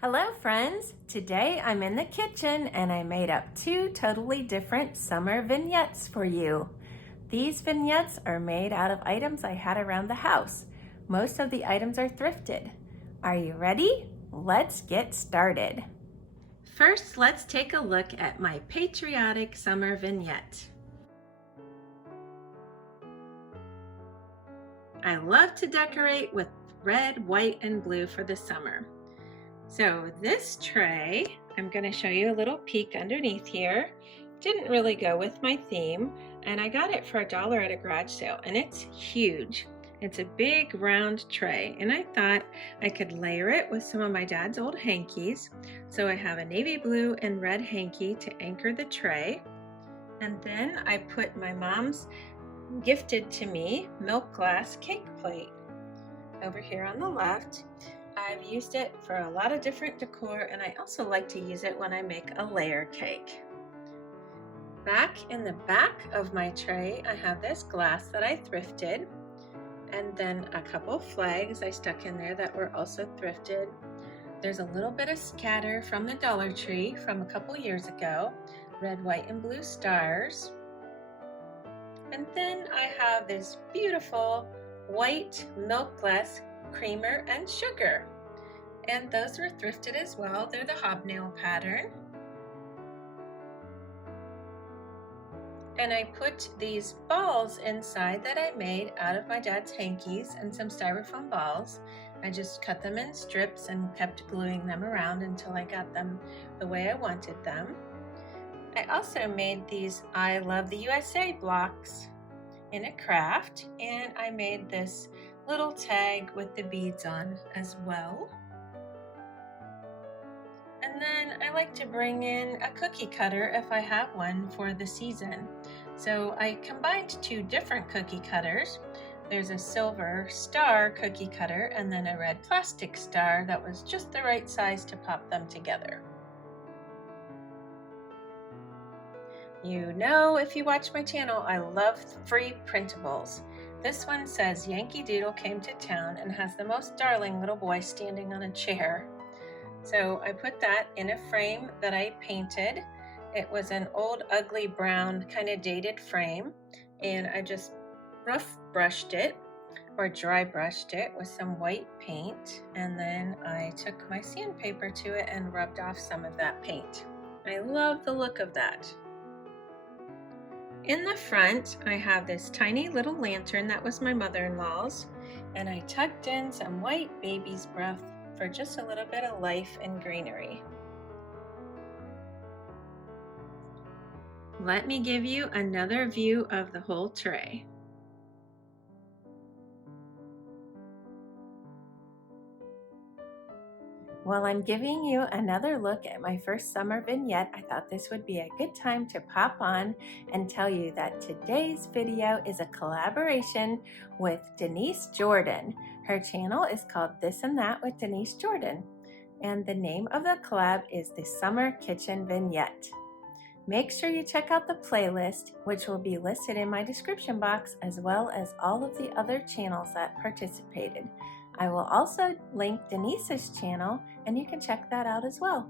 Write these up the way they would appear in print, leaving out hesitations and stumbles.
Hello friends! Today I'm in the kitchen and I made up two totally different summer vignettes for you. These vignettes are made out of items I had around the house. Most of the items are thrifted. Are you ready? Let's get started. First, let's take a look at my patriotic summer vignette. I love to decorate with red, white, and blue for the summer. So this tray, I'm going to show you a little peek underneath here. Didn't really go with my theme, and I got it for $1 at a garage sale, and it's huge. It's a big round tray, and I thought I could layer it with some of my dad's old hankies. So I have a navy blue and red hanky to anchor the tray. And then I put my mom's gifted to me milk glass cake plate over here on the left. I've used it for a lot of different decor, and I also like to use it when I make a layer cake. Back in the back of my tray, I have this glass that I thrifted, and then a couple flags I stuck in there that were also thrifted. There's a little bit of scatter from the Dollar Tree from a couple years ago, red, white, and blue stars. And then I have this beautiful white milk glass creamer and sugar, and those were thrifted as well. They're the hobnail pattern. And I put these balls inside that I made out of my dad's hankies and some styrofoam balls. I just cut them in strips and kept gluing them around until I got them the way I wanted them. I also made these I Love the USA blocks in a craft, and I made this little tag with the beads on as well. And then I like to bring in a cookie cutter if I have one for the season. So I combined two different cookie cutters. There's a silver star cookie cutter and then a red plastic star that was just the right size to pop them together. You know, if you watch my channel, I love free printables. This one says Yankee Doodle came to town and has the most darling little boy standing on a chair. So I put that in a frame that I painted. It was an old ugly brown kind of dated frame, and I just rough brushed it or dry brushed it with some white paint, and then I took my sandpaper to it and rubbed off some of that paint. I love the look of that. In the front, I have this tiny little lantern that was my mother-in-law's, and I tucked in some white baby's breath for just a little bit of life and greenery. Let me give you another view of the whole tray. While I'm giving you another look at my first summer vignette, I thought this would be a good time to pop on and tell you that today's video is a collaboration with Denise Jordan. Her channel is called This and That with Denise Jordan, and the name of the collab is the Summer Kitchen Vignette. Make sure you check out the playlist, which will be listed in my description box, as well as all of the other channels that participated. I will also link Denise's channel, and you can check that out as well.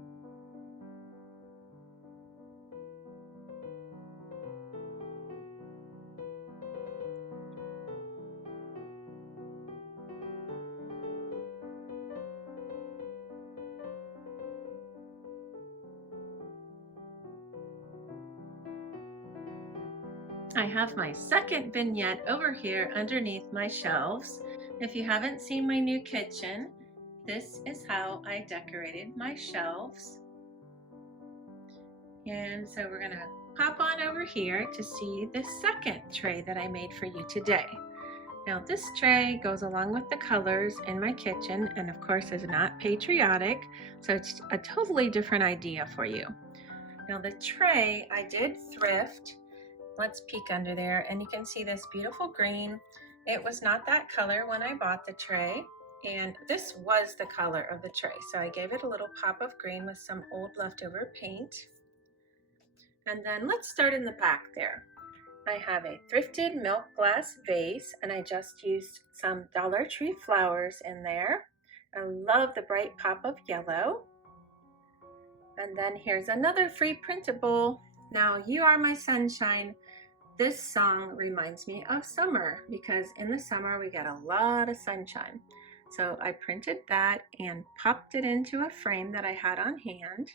I have my second vignette over here underneath my shelves. If you haven't seen my new kitchen, this is how I decorated my shelves. And so we're gonna pop on over here to see the second tray that I made for you today. Now this tray goes along with the colors in my kitchen, and of course is not patriotic, so it's a totally different idea for you. Now the tray I did thrift. Let's peek under there, and you can see this beautiful green. It was not that color when I bought the tray, and this was the color of the tray. So I gave it a little pop of green with some old leftover paint. And then let's start in the back there. I have a thrifted milk glass vase, and I just used some Dollar Tree flowers in there. I love the bright pop of yellow. And then here's another free printable. Now, You Are My Sunshine. This song reminds me of summer because in the summer we get a lot of sunshine. So I printed that and popped it into a frame that I had on hand.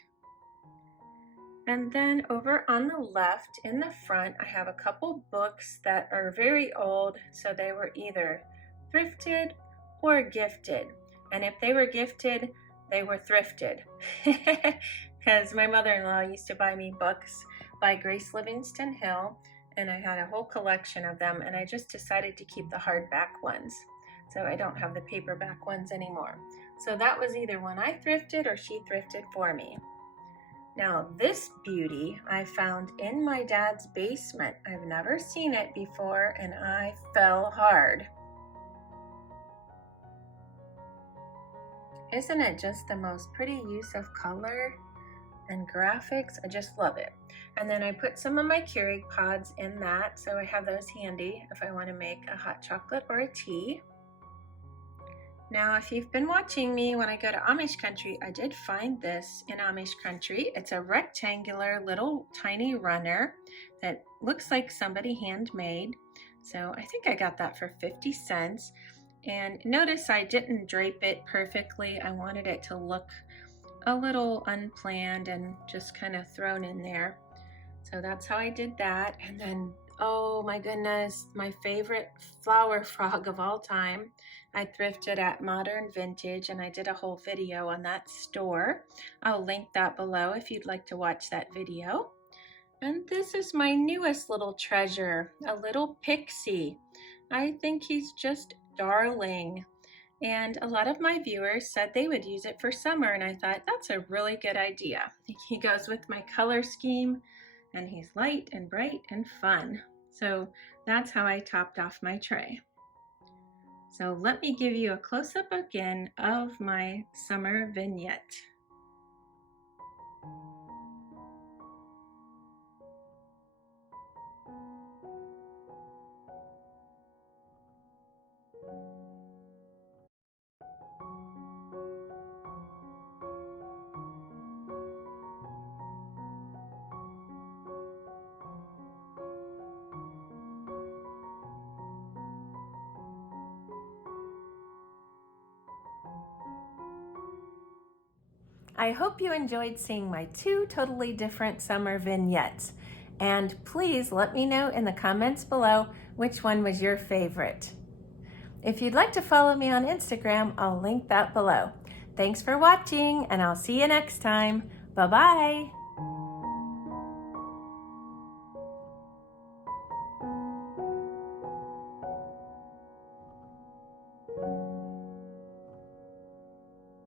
And then over on the left in the front, I have a couple books that are very old. So they were either thrifted or gifted. And if they were gifted, they were thrifted. Because my mother-in-law used to buy me books by Grace Livingston Hill, and I had a whole collection of them, and I just decided to keep the hardback ones. So I don't have the paperback ones anymore. So that was either one I thrifted or she thrifted for me. Now this beauty I found in my dad's basement. I've never seen it before and I fell hard. Isn't it just the most pretty use of color and graphics? I just love it. And then I put some of my Keurig pods in that, so I have those handy if I want to make a hot chocolate or a tea. Now, if you've been watching me when I go to Amish country, I did find this in Amish country. It's a rectangular little tiny runner that looks like somebody handmade. So I think I got that for 50 cents. And notice I didn't drape it perfectly. I wanted it to look a little unplanned and just kind of thrown in there. So that's how I did that. And then, oh my goodness, my favorite flower frog of all time. I thrifted at Modern Vintage and I did a whole video on that store. I'll link that below if you'd like to watch that video. And this is my newest little treasure, a little pixie. I think he's just darling. And a lot of my viewers said they would use it for summer, and I thought that's a really good idea. He goes with my color scheme, and he's light and bright and fun. So that's how I topped off my tray. So let me give you a close-up again of my summer vignette. I hope you enjoyed seeing my two totally different summer vignettes. And please let me know in the comments below which one was your favorite. If you'd like to follow me on Instagram, I'll link that below. Thanks for watching, and I'll see you next time. Bye-bye.